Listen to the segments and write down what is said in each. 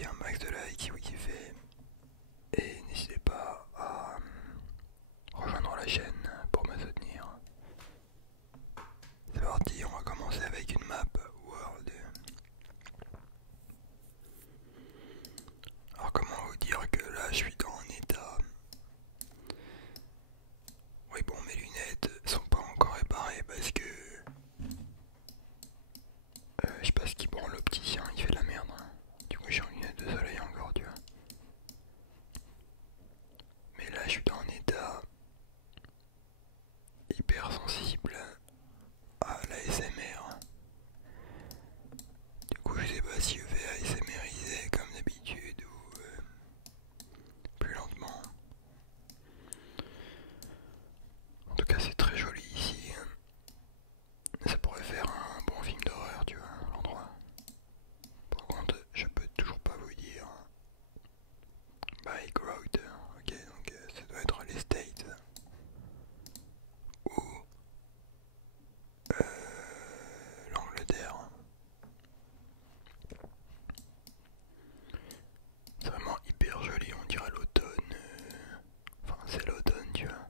aussi un max de likes si vous kiffez. Et n'hésitez pas à rejoindre la chaîne pour me soutenir. C'est parti, on va commencer avec une map World. Alors comment vous dire que là je suis dans un état... Oui bon, mes lunettes sont pas encore réparées parce que... je sais pas ce qui branle l'opticien, il fait de la merde. Du coup je suis en lunettes de soleil encore, tu vois. Mais là je suis dans un état hyper sensible à l'ASMR. Du coup je sais pas si je vais ASMRiser comme d'habitude ou plus lentement. En tout cas c'est très joli ici. Ça pourrait faire un bon film d'horreur, tu vois, l'endroit. Par contre je peux toujours pas vous dire. Bike Road, ok, donc ça doit être les States ou l'Angleterre. C'est vraiment hyper joli, on dirait l'automne. Enfin, c'est l'automne, tu vois.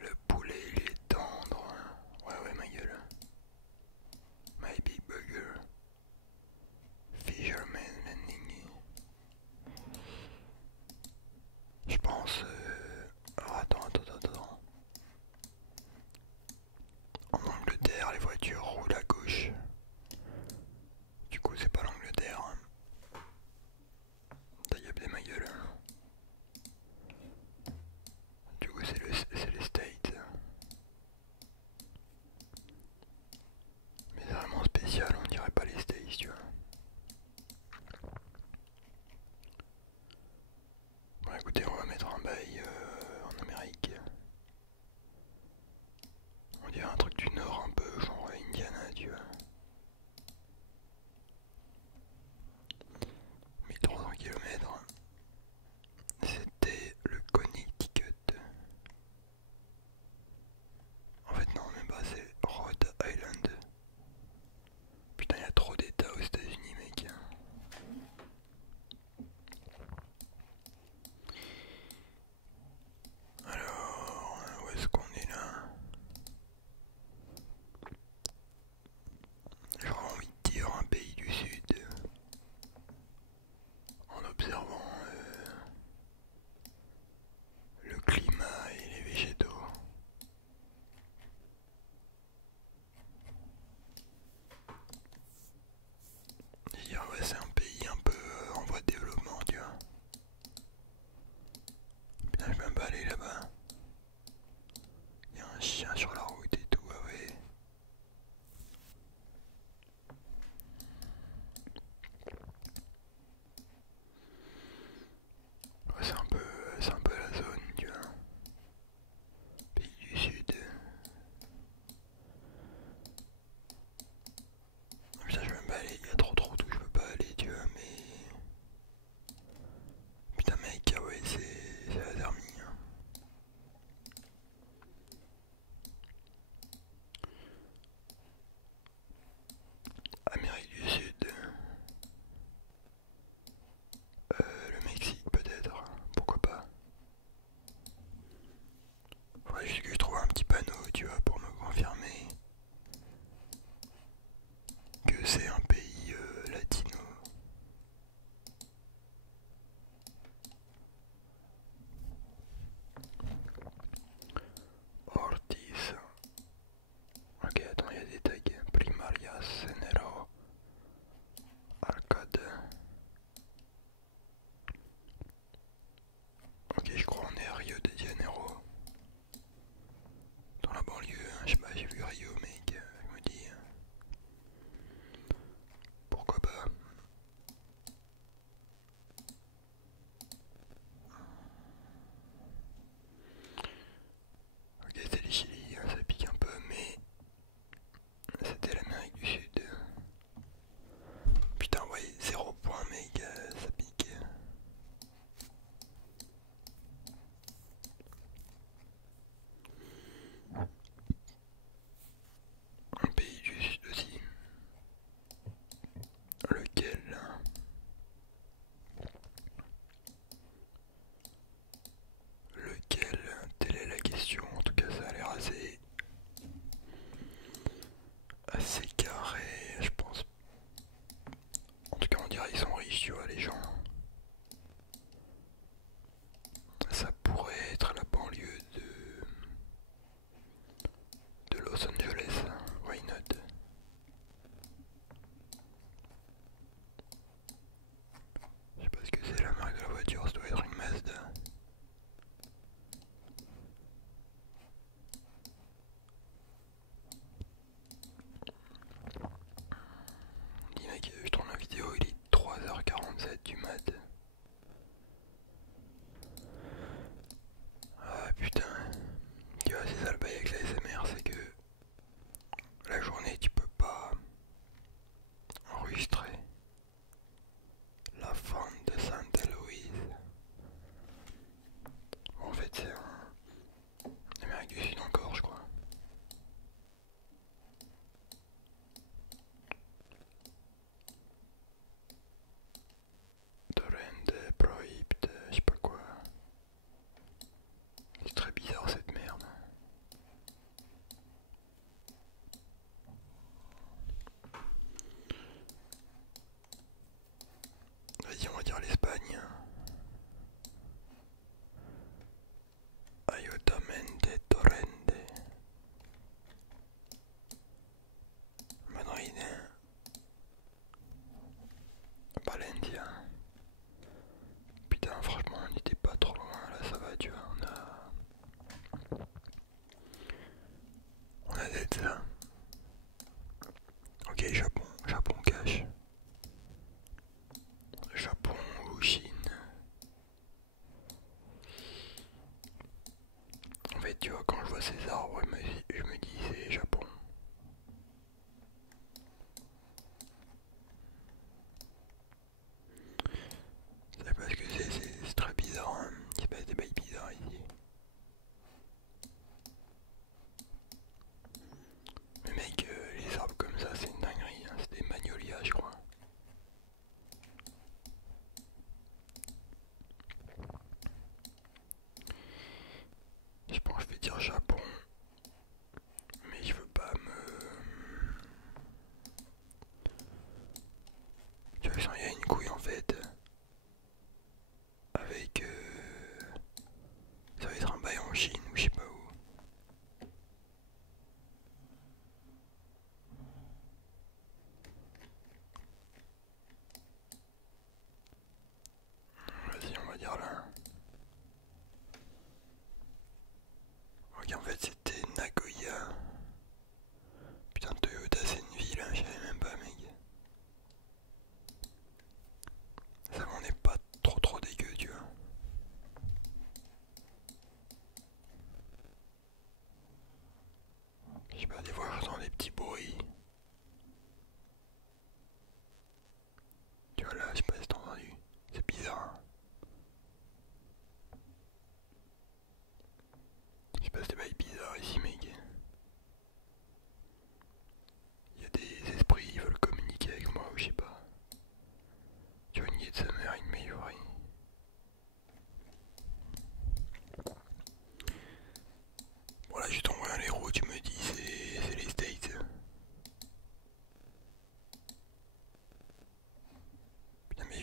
Le poulet, il est tendre. Ouais, ouais, ma gueule. My Big Burger. Fisherman Landing. Je pense... Alors attends. En Angleterre, les voitures roulent à gauche. Du coup, c'est pas l'Angleterre. T'as gabé ma gueule. Du coup, c'est les States. Mais c'est vraiment spécial, on dirait pas les States, tu vois. Bon, écoutez, on va mettre un bail en Amérique. On dirait un truc du Nord, un peu genre Indiana, tu vois. 1300 km. C'était le Connecticut. En fait, non, même pas, c'est Rhode Island. Putain, il y a trop d'états aux États-Unis, mec. Alors, où est-ce qu'on est là? J'aurais envie de dire un pays du Sud. En observant le climat et les végétaux. Je dirais, ouais, c'est un pays un peu en voie de développement, tu vois. Putain, je vais même pas aller là-bas. Il y a un chien sur la route et tout, ah ouais. Ouais, c'est un peu la zone, tu vois. Pays du Sud. Putain, je vais même pas aller, il y a trop où je peux pas aller, tu vois, mais... Putain, mec, ah ouais, c'est la thermie, hein. Amérique du Sud. Le Mexique, peut-être. Pourquoi pas. Faudrait juste que je trouve un petit panneau, tu vois, pour me confirmer que c'est un pays latino. Ortiz. Ok, attends, il y a des tags. Primarias, Enero, Arcade. Ok, je crois on est à Rio de Janeiro. Dans la banlieue, hein, je sais pas, j'ai vu Rio, mec, je me dis... commence à être du mat. Ah putain. Tu vois, c'est ça le bail avec la SMR, c'est que la journée tu peux pas enregistrer la fente de Sainte-Héloïse. En fait c'est en Amérique du Sud encore je crois. Torrent prohibt, je sais pas quoi. C'est très bizarre cette merde. Vas-y, on va dire l'Espagne. Ayuntamiento Torrente. Madrid. Valencia. Putain, franchement, on n'était pas trop loin, là ça va, tu vois. On a d'être là. Ok, Japon, Japon cache. Japon ou Chine. En fait, tu vois, quand je vois ces arbres, je me dis c'est Japon. C'est parce que c'est très bizarre, hein. Il se passe des bails bizarres ici. Mais mec, les arbres comme ça, c'est une dinguerie, hein. C'est des magnolias, je crois. Je pense que je vais dire Japon. Mais je veux pas me... Tu vois, il y a une couille en fait. Avec... ça va être un bail en Chine ou je sais pas où. Vas-y, on va dire là. Ok, en fait c'était Nagoya. Putain, Toyota c'est une ville, hein, je savais même pas, mec. Ça m'en est pas trop dégueu, tu vois. Je sais pas, des fois j'entends des petits bruits. Tu vois là, je sais pas si t'as entendu. C'est bizarre, hein. Je sais pas, c'est des bails bizarres ici, mec. Il y a des esprits, ils veulent communiquer avec moi ou je sais pas. Tu vois, une guide de sa mère, une meilleure. Bon là, je t'envoie un héros, tu me dis, c'est les States. Putain, mais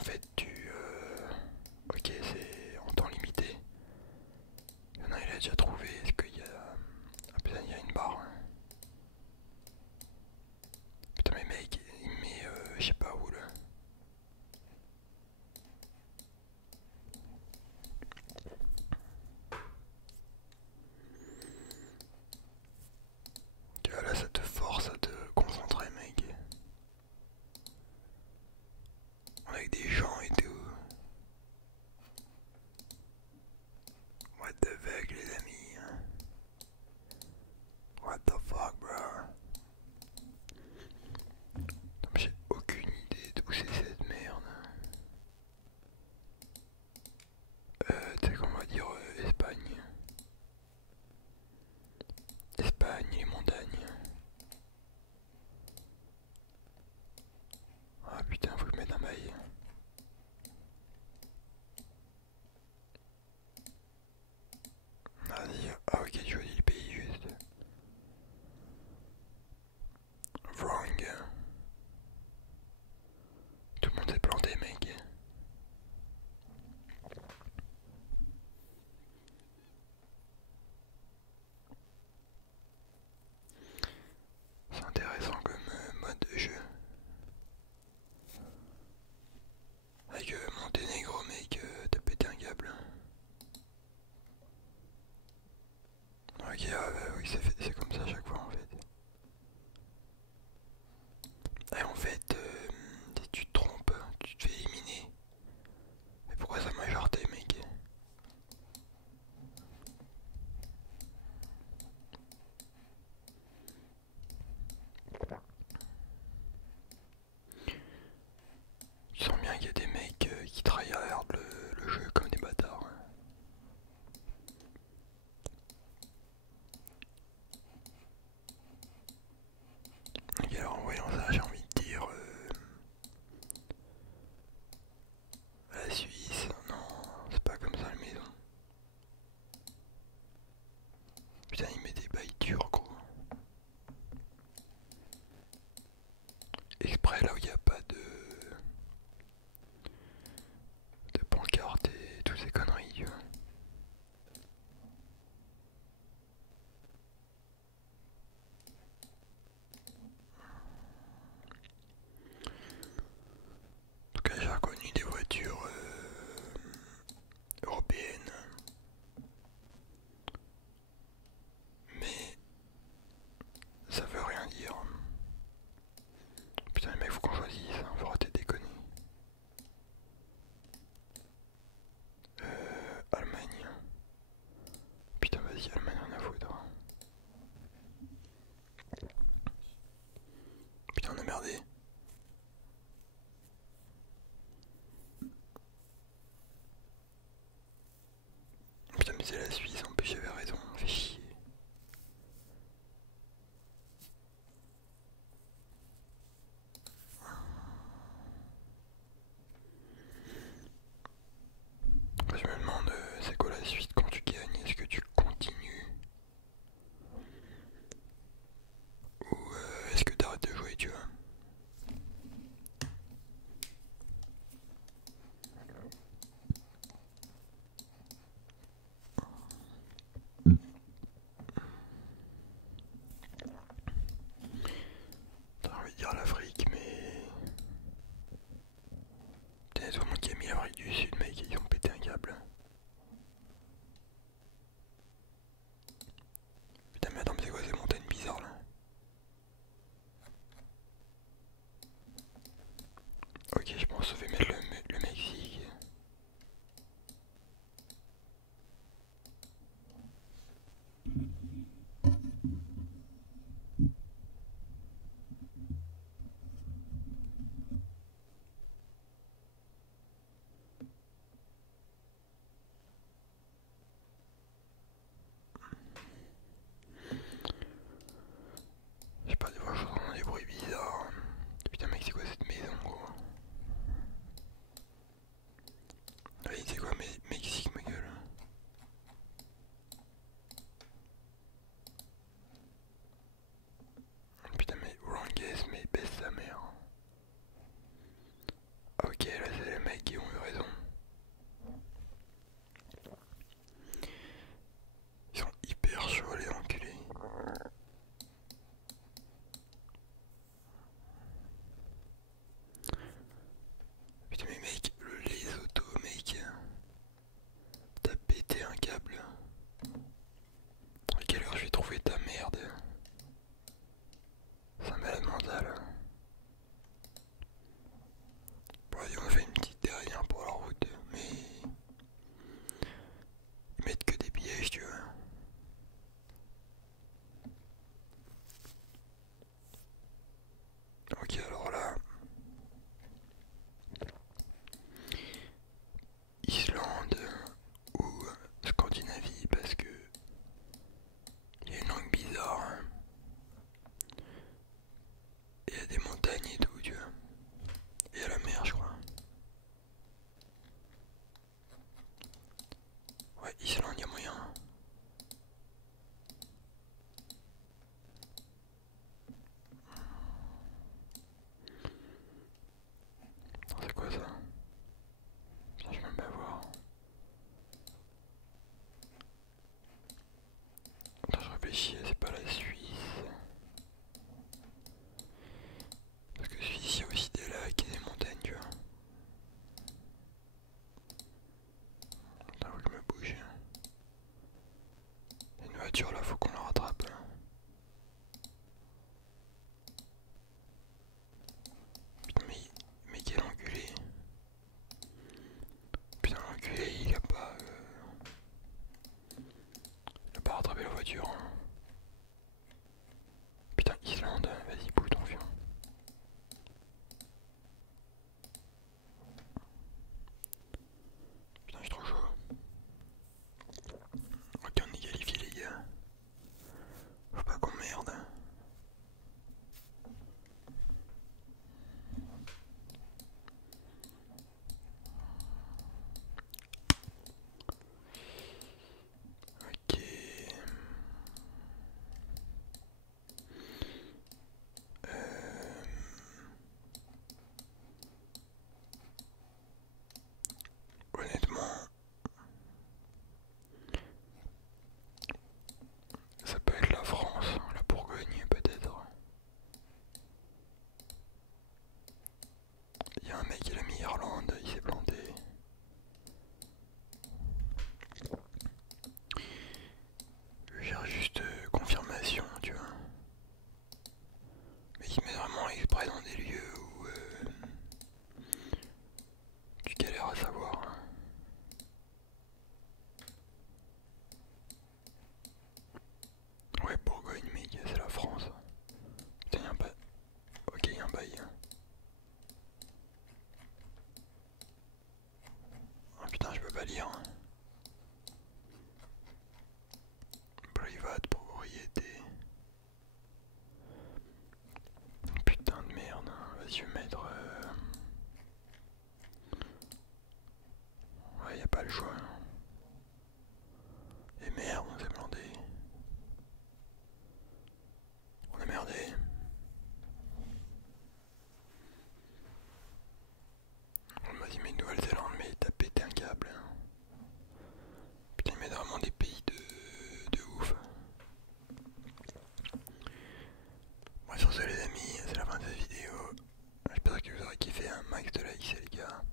fait tu... Ok, c'est en temps limité. Il y en a, il a déjà trouvé. Est-ce qu'il y a... Ah putain, il y a une barre. Putain mais mec, il met... je sais pas où là. Tu vois là, ça te force à te concentrer mec. Avec des gens et tout. What the fuck les amis. What the fuck bro. J'ai aucune idée d'où c'est cette merde. Tu sais qu'on va dire Espagne. Espagne, les montagnes. Ah putain, faut que je mette un mail. Vas-y, ah ok, tu choisis le pays juste. Wrong. Tout le monde s'est planté mec. C'est intéressant comme mode de jeu. Avec Monténégro mec, t'as pété un câble. Ok, ah, bah, oui c'est comme ça à chaque fois en fait. Et en fait, si tu te trompes, tu te fais éliminer. Mais pourquoi ça m'a jarté mec? Tu sens bien qu'il y a des mecs qui tryhard le jeu comme des bâtards. Ok, alors en voyant ça, j'ai envie de dire la Suisse, non, c'est pas comme ça la maison. Putain, il met des bails durs gros. Exprès là où il n'y a pas de pancarte et toutes ces conneries, tu vois. En tout cas, j'ai reconnu des voitures européennes. Mais ça veut rien dire. Putain, mais faut qu'on choisisse, hein, faut arrêter de déconner. Allemagne. Putain, vas-y, Allemagne, rien à foutre. Putain, on a merdé. Putain, mais c'est la Suisse, en plus j'avais raison, fait chier. Je me demande, c'est quoi la suite quand tu gagnes? Est-ce que tu continues? Ou est-ce que t'arrêtes de jouer, tu vois? T'as envie de dire l'Afrique, mais... Putain, tout le monde qui a mis l'Afrique du Sud, mec, ils ont pété un câble. Putain, mais attends, mais c'est quoi ces montagnes bizarres, là? Ok, je pense que je vais mettre le Mexique. Je sais pas, des fois j'entends des bruits bizarres. Putain mec, c'est quoi cette maison gros? max de la IC les gars.